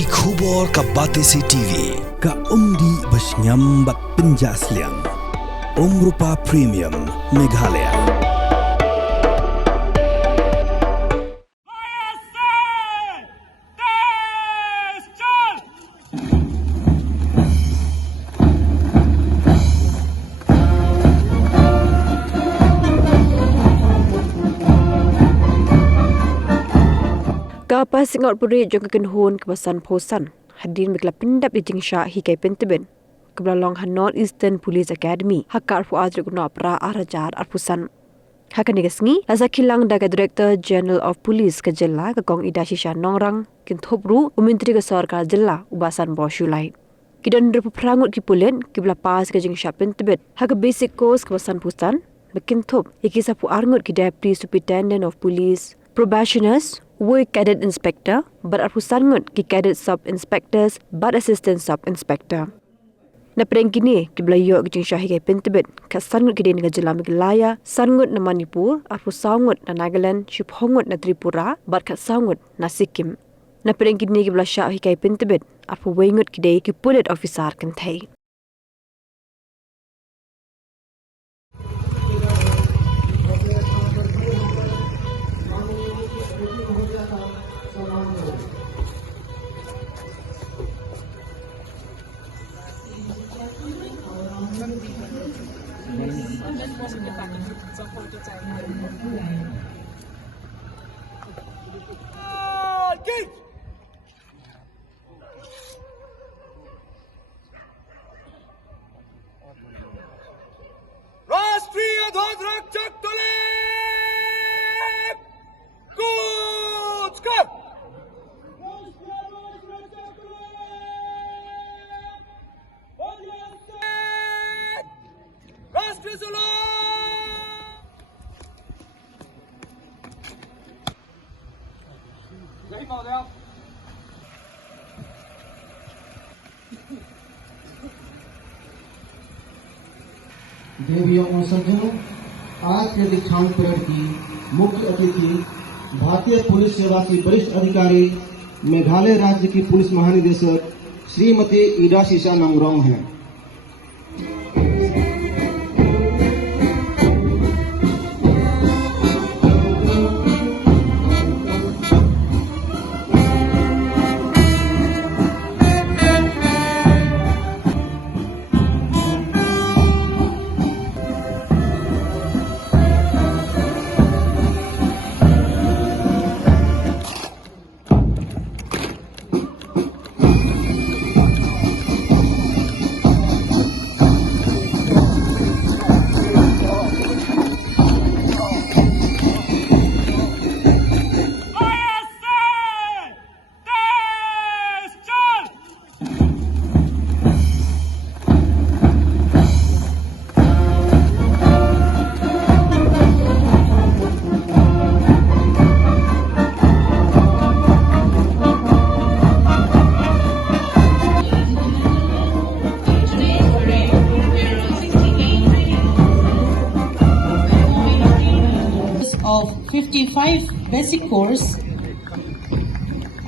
Ki khubor ka Batesi TV ka umdi basnyambak penjaslian Rupa Premium Meghalaya. Kapas Ngut puri jong kekenhun kawasan Posan hadin mikla Pyndep di Jingshah hikai Pyntbit kebelalong North Eastern Police Academy hakar fu adri guna pra arajar arpusan hakan digasngi asa kilang daga Director General of Police ke jilla ke kong ida shisha nongrang kin thopru umintri ke sarkar jilla ubasan boshulai kidan rupa prangut ki pulen kibla pas ke Jingshah Pyntbit hak basic course kawasan Posan bekin thop ikisa fu arngut ki Deputy Superintendent of Police Probationers Uwei Cadet Inspector, but arpusan ngut ki Cadet Sub Inspectors, but Assistant Sub Inspector. Na pereng kini ki belayo ki Jingshah hikai Pyntbit, ka sangut ki den ngajala Meghalaya, sangut na Manipur, arpusangut na Nagaland, shiphongut na Tripura, but ka sangut na Sikkim. Na pereng kini ki belasya hikai Pyntbit, arpu wengut ki dei ki Police Officer kentai. राष्ट्रीय ध्वज रक्षक तुले कूच कर राष्ट्रीय सलाम जय महोदय देवियों और सज्जनों, आज के दीक्षांत परेड की मुख्य अतिथि भारतीय पुलिस सेवा की वरिष्ठ अधिकारी मेघालय राज्य की पुलिस महानिदेशक श्रीमती ईडा शीशा नंगरोंग हैं। Of 55 basic course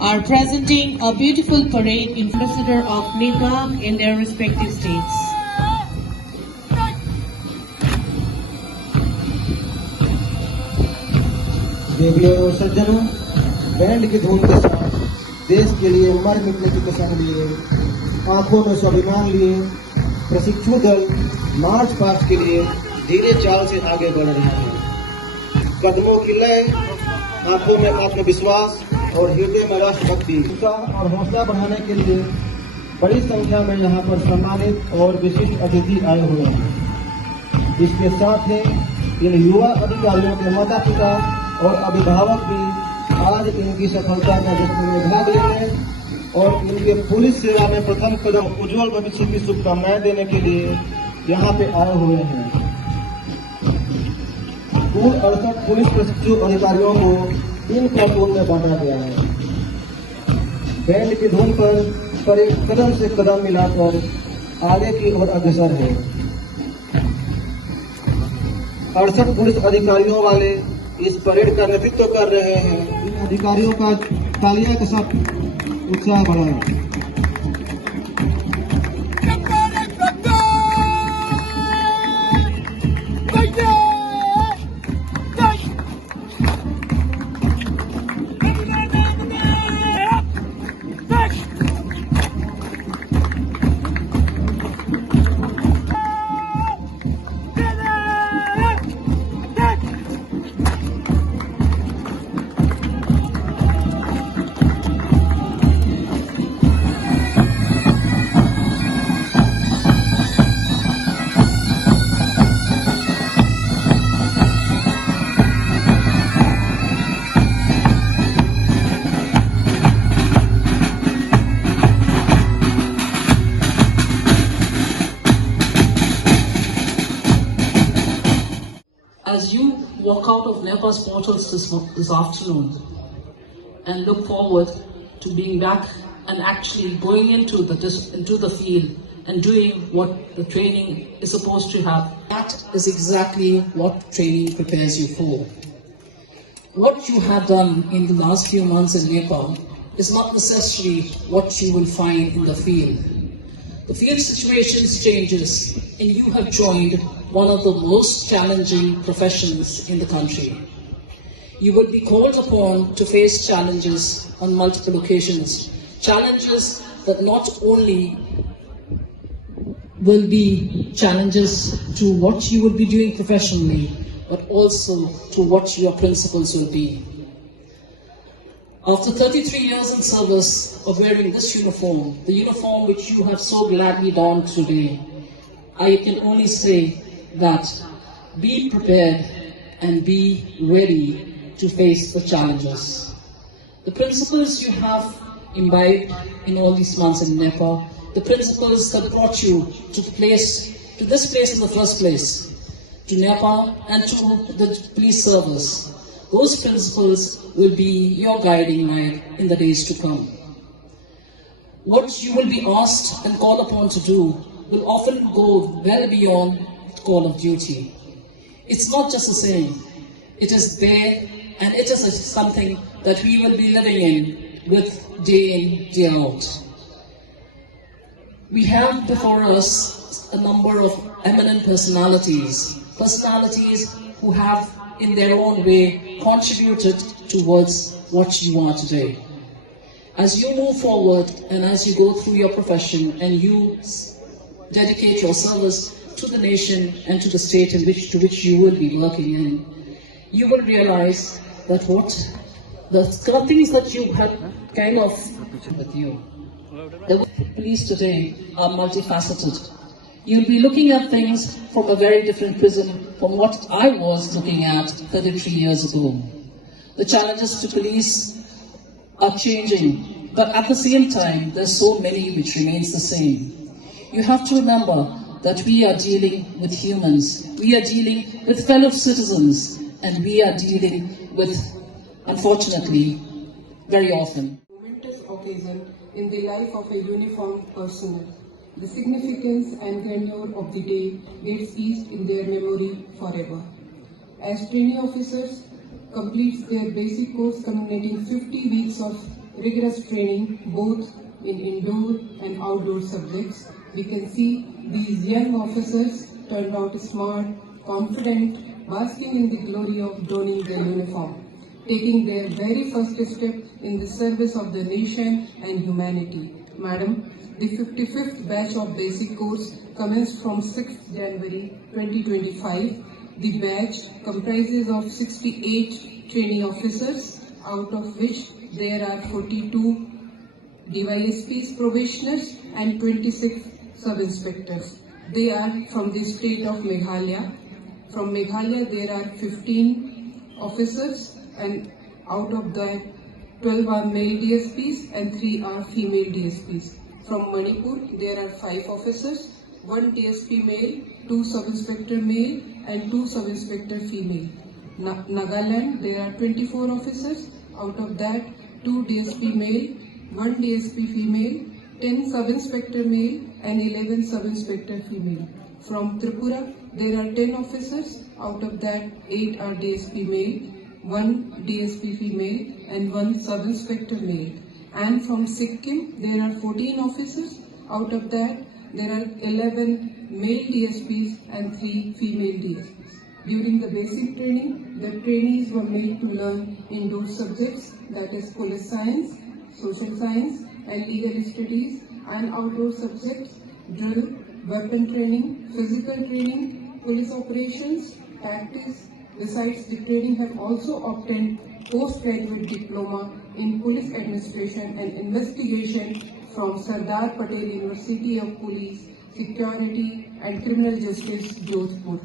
are presenting a beautiful parade in ambassador of Nepa in their respective states. देवियों और सज्जनों, बैंड की धुन के साथ देश के लिए मर मिटने की कसम लिए, आंखों में स्वाभिमान लिए, प्रशिक्षु दल मार्च पास्ट के लिए धीरे चाल से आगे बढ़ रहे हैं। कदमों की लय, आंखों में आत्मविश्वास और हृदय में राष्ट्रभक्ति और हौसला बढ़ाने के लिए बड़ी संख्या में यहाँ पर सम्मानित और विशिष्ट अतिथि आए हुए हैं। इसके साथ ही इन युवा अधिकारियों के माता पिता और अभिभावक भी आज इनकी सफलता का जश्न में भाग ले रहे हैं और इनके पुलिस सेवा में प्रथम कदम उज्जवल भविष्य की शुभकामनाएं देने के लिए यहाँ पे आए हुए हैं। कुल 68 पुलिस प्रशिक्षु अधिकारियों को 3 प्लाटून में बांटा गया है। बैंड की धुन पर एक कदम से कदम मिलाकर आगे की ओर अग्रसर है। 68 पुलिस अधिकारियों वाले इस परेड का नेतृत्व कर रहे हैं। इन अधिकारियों का तालियां के साथ उत्साह बढ़ाएं। As you walk out of Nepa's portals this afternoon and look forward to being back and actually going into the field and doing what the training is supposed to have, that is exactly what training prepares you for. What you have done in the last few months in Nepa is not necessarily what you will find in the field. The field situations changes and you have joined one of the most challenging professions in the country. You will be called upon to face challenges on multiple occasions, challenges that not only will be challenges to what you will be doing professionally, but also to what your principles will be. After 33 years in service of wearing this uniform, the uniform which you have so gladly donned today, I can only say that be prepared and be ready to face the challenges. The principles you have imbibed in all these months in Nepa, the principles that brought you to this place in the first place, to Nepa and to the police service, those principles will be your guiding light in the days to come. What you will be asked and called upon to do will often go well beyond call of duty. It's not just a saying, it is there and it is something that we will be living in with day in, day out. We have before us a number of eminent personalities who have in their own way contributed towards what you are today. As you move forward and as you go through your profession and you dedicate your service to the nation and to the state to which you will be working in, you will realize that the things that you have kind of with you. The police today are multifaceted. You'll be looking at things from a very different prism from what I was looking at 33 years ago. The challenges to police are changing, but at the same time, there's so many which remains the same. You have to remember that we are dealing with humans, we are dealing with fellow citizens, and we are dealing with, unfortunately, very often, momentous occasion in the life of a uniformed personnel. The significance and grandeur of the day gets etched in their memory forever. As trainee officers completes their basic course culminating 50 weeks of rigorous training both in indoor and outdoor subjects, we can see these young officers turned out smart, confident, basking in the glory of donning their uniform, taking their very first step in the service of the nation and humanity. Madam, the 55th batch of basic course commenced from 6th January 2025. The batch comprises of 68 trainee officers, out of which there are 42 DYSPs probationers and 26 sub-inspectors. They are from the state of Meghalaya. From Meghalaya there are 15 officers, and out of that 12 are male DSPs and 3 are female DSPs. From Manipur there are 5 officers, 1 DSP male, 2 sub-inspector male and 2 sub-inspector female. Nagaland there are 24 officers, out of that 2 DSP male, 1 DSP female, 10 sub-inspector male and 11 sub-inspector female. From Tripura there are 10 officers, out of that 8 are DSP male, 1 DSP female and 1 sub-inspector male. And from Sikkim, there are 14 officers. Out of that, there are 11 male DSPs and 3 female DSPs. During the basic training, the trainees were made to learn indoor subjects, that is police science, social science, and legal studies, and outdoor subjects, drill, weapon training, physical training, police operations, tactics. Besides, the training have also obtained postgraduate diploma in police administration and investigation from Sardar Patel University of Police, Security and Criminal Justice, Jodhpur.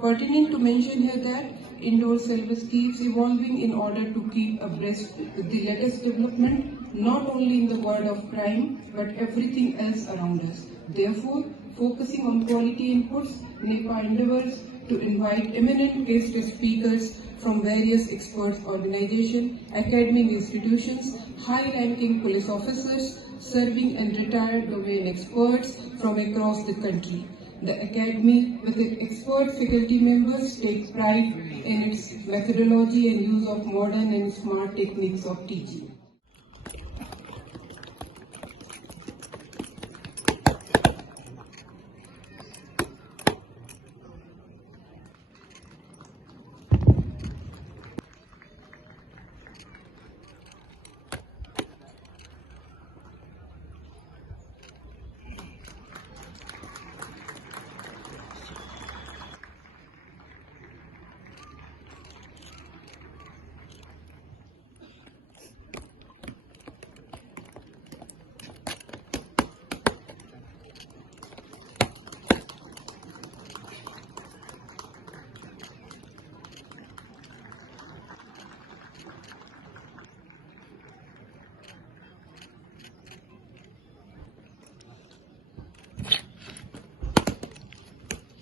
Pertinent to mention here that indoor service keeps evolving in order to keep abreast with the latest development, not only in the world of crime, but everything else around us. Therefore, focusing on quality inputs, Nepa endeavors to invite eminent guest speakers from various experts organizations, academic institutions, high-ranking police officers, serving and retired domain experts from across the country. The Academy, with its expert faculty members, takes pride in its methodology and use of modern and smart techniques of teaching.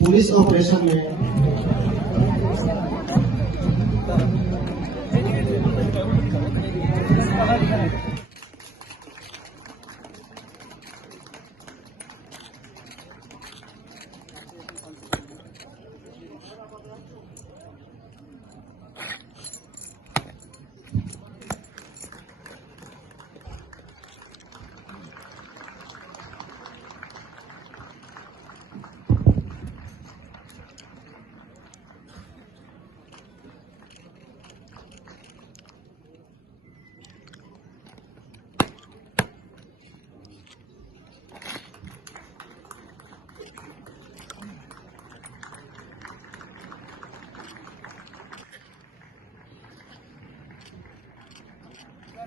Police operation में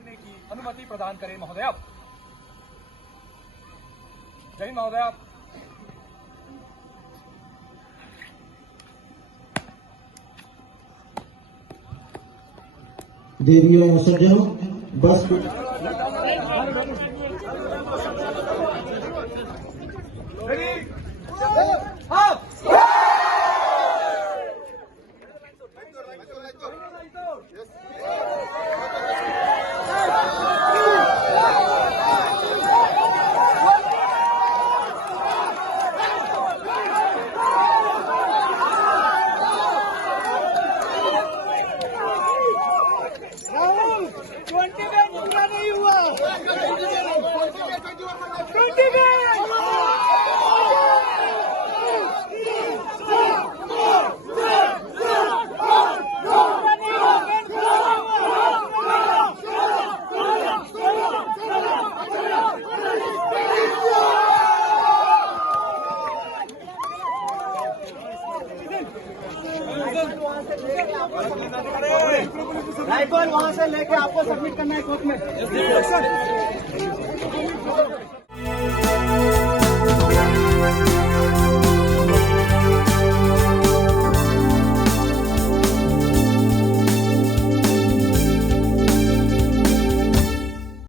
की अनुमति प्रदान करें महोदय। जय हिंद महोदय। देवियों और सज्जनों, बस राइफल वहां से लेके आपको सबमिट करना है कोर्ट में।